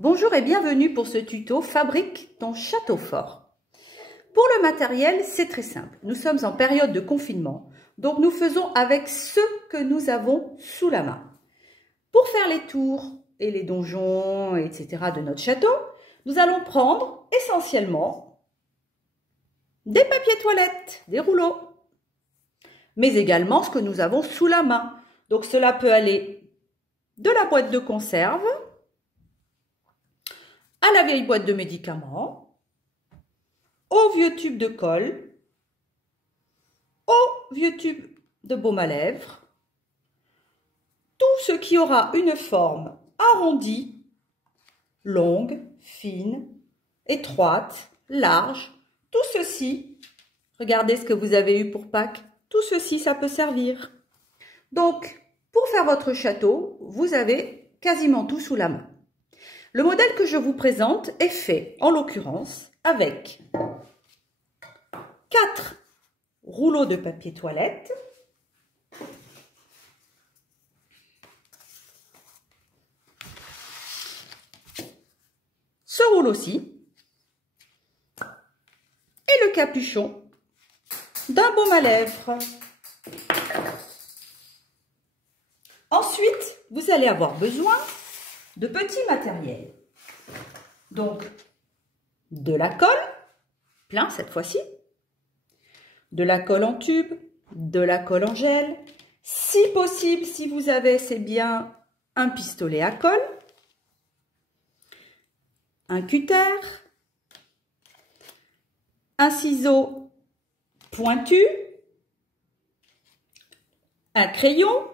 Bonjour et bienvenue pour ce tuto Fabrique ton château fort. Pour le matériel, c'est très simple. Nous sommes en période de confinement, donc nous faisons avec ce que nous avons sous la main. Pour faire les tours et les donjons, etc. de notre château, nous allons prendre essentiellement des papiers toilettes, des rouleaux, mais également ce que nous avons sous la main. Donc cela peut aller de la boîte de conserve à la vieille boîte de médicaments, au vieux tube de colle, au vieux tube de baume à lèvres, tout ce qui aura une forme arrondie, longue, fine, étroite, large, tout ceci, regardez ce que vous avez eu pour Pâques, tout ceci, ça peut servir. Donc, pour faire votre château, vous avez quasiment tout sous la main. Le modèle que je vous présente est fait, en l'occurrence, avec 4 rouleaux de papier toilette, ce rouleau-ci et le capuchon d'un baume à lèvres. Ensuite, vous allez avoir besoin de petits matériels. Donc, de la colle, plein cette fois-ci, de la colle en tube, de la colle en gel. Si possible, si vous avez, c'est bien un pistolet à colle, un cutter, un ciseau pointu, un crayon,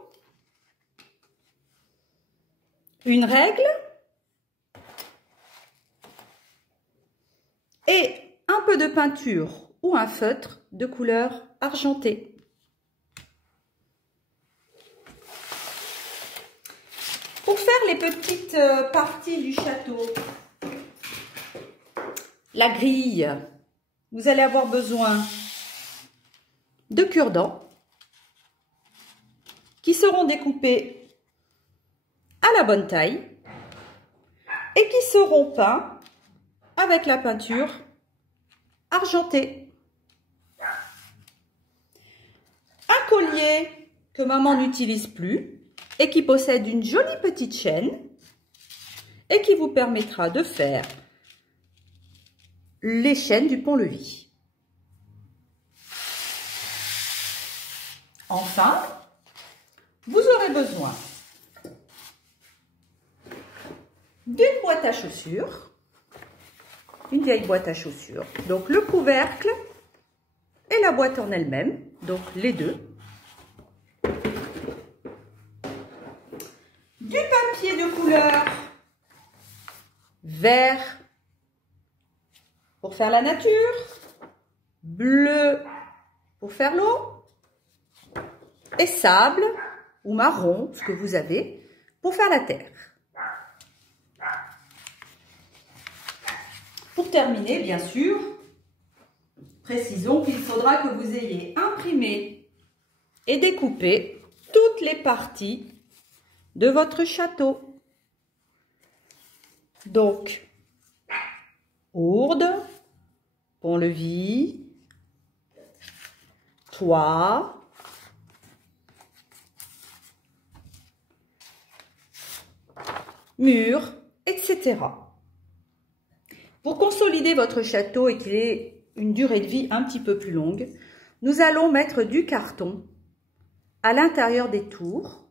une règle et un peu de peinture ou un feutre de couleur argentée. Pour faire les petites parties du château, la grille, vous allez avoir besoin de cure-dents qui seront découpés à la bonne taille et qui seront peints avec la peinture argentée. Un collier que maman n'utilise plus et qui possède une jolie petite chaîne et qui vous permettra de faire les chaînes du pont-levis. Enfin, vous aurez besoin d'une boîte à chaussures, une vieille boîte à chaussures, donc le couvercle et la boîte en elle-même, donc les deux, du papier de couleur vert pour faire la nature, bleu pour faire l'eau et sable ou marron, ce que vous avez, pour faire la terre. Pour terminer, bien sûr, précisons qu'il faudra que vous ayez imprimé et découpé toutes les parties de votre château. Donc, ourde, pont-levis, toit, mur, etc. Pour consolider votre château et qu'il ait une durée de vie un petit peu plus longue, nous allons mettre du carton à l'intérieur des tours,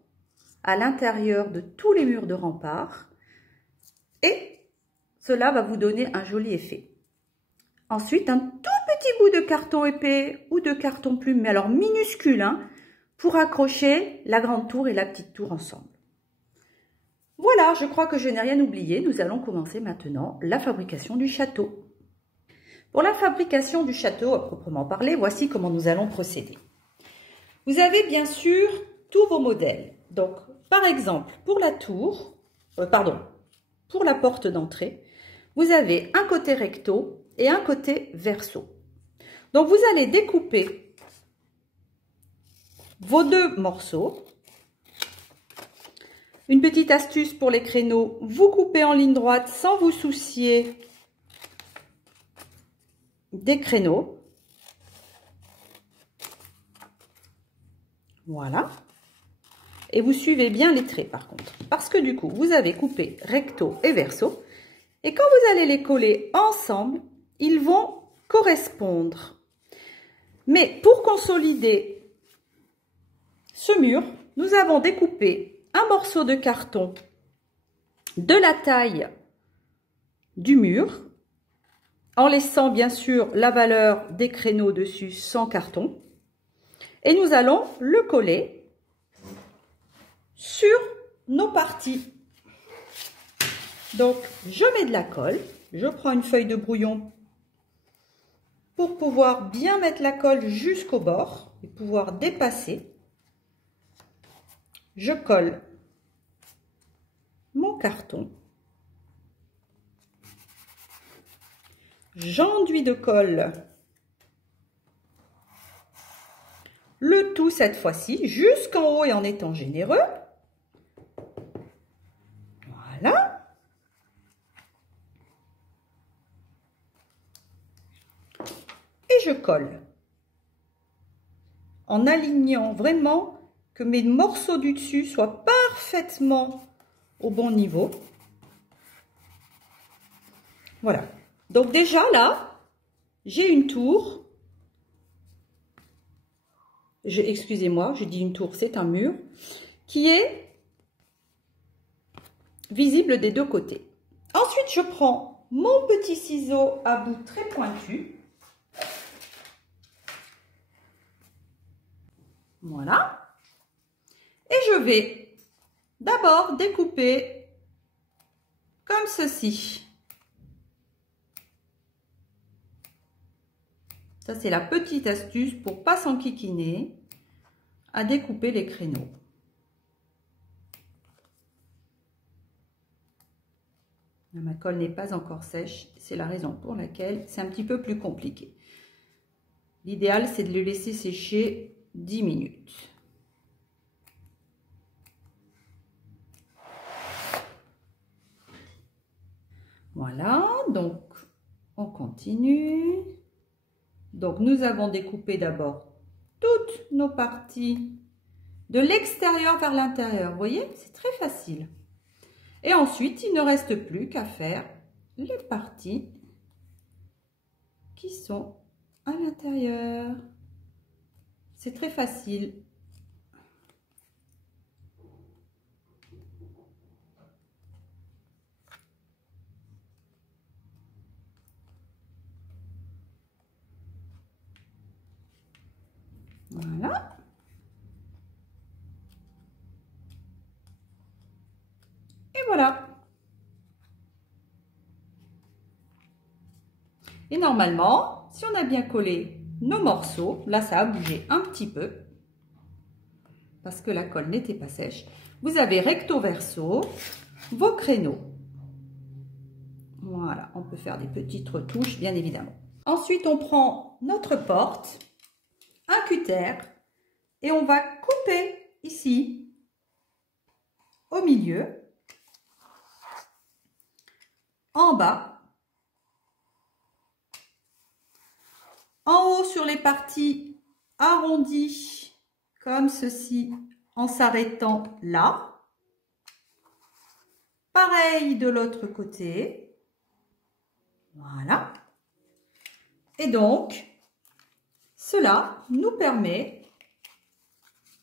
à l'intérieur de tous les murs de rempart, et cela va vous donner un joli effet. Ensuite, un tout petit bout de carton épais ou de carton plume, mais alors minuscule, hein, pour accrocher la grande tour et la petite tour ensemble. Voilà, je crois que je n'ai rien oublié. Nous allons commencer maintenant la fabrication du château. Pour la fabrication du château, à proprement parler, voici comment nous allons procéder. Vous avez bien sûr tous vos modèles. Donc, par exemple, pour la tour, pour la porte d'entrée, vous avez un côté recto et un côté verso. Donc, vous allez découper vos deux morceaux Une petite astuce pour les créneaux, vous coupez en ligne droite sans vous soucier des créneaux. Voilà. Et vous suivez bien les traits par contre. Parce que du coup, vous avez coupé recto et verso. Et quand vous allez les coller ensemble, ils vont correspondre. Mais pour consolider ce mur, nous avons découpé un morceau de carton de la taille du mur, en laissant bien sûr la valeur des créneaux dessus sans carton. Et nous allons le coller sur nos parties. Donc, je mets de la colle, je prends une feuille de brouillon pour pouvoir bien mettre la colle jusqu'au bord et pouvoir dépasser. Je colle mon carton. J'enduis de colle le tout cette fois-ci jusqu'en haut et en étant généreux. Voilà. Et je colle en alignant vraiment que mes morceaux du dessus soient parfaitement au bon niveau. Voilà. Donc déjà là, j'ai une tour. Excusez-moi, je dis une tour, c'est un mur qui est visible des deux côtés. Ensuite, je prends mon petit ciseau à bout très pointu. Voilà. Et je vais d'abord découper comme ceci. Ça, c'est la petite astuce pour pas s'enquiquiner à découper les créneaux. Ma colle n'est pas encore sèche, c'est la raison pour laquelle c'est un petit peu plus compliqué. L'idéal, c'est de le laisser sécher 10 minutes. Voilà, donc on continue. Donc nous avons découpé d'abord toutes nos parties de l'extérieur vers l'intérieur. Vous voyez, c'est très facile. Et ensuite, il ne reste plus qu'à faire les parties qui sont à l'intérieur. C'est très facile. Voilà. Et voilà. Et normalement, si on a bien collé nos morceaux, là ça a bougé un petit peu parce que la colle n'était pas sèche. Vous avez recto verso vos créneaux. Voilà, on peut faire des petites retouches bien évidemment. Ensuite, on prend notre porte, un cutter et on va couper ici au milieu, en bas, en haut sur les parties arrondies comme ceci en s'arrêtant là. Pareil de l'autre côté. Voilà. Et donc, cela nous permet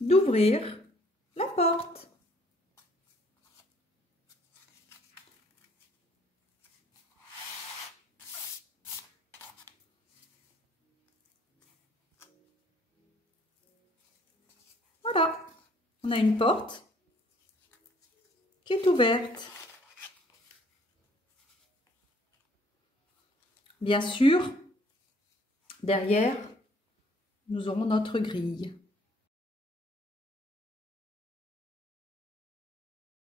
d'ouvrir la porte. Voilà, on a une porte qui est ouverte. Bien sûr, derrière, nous aurons notre grille.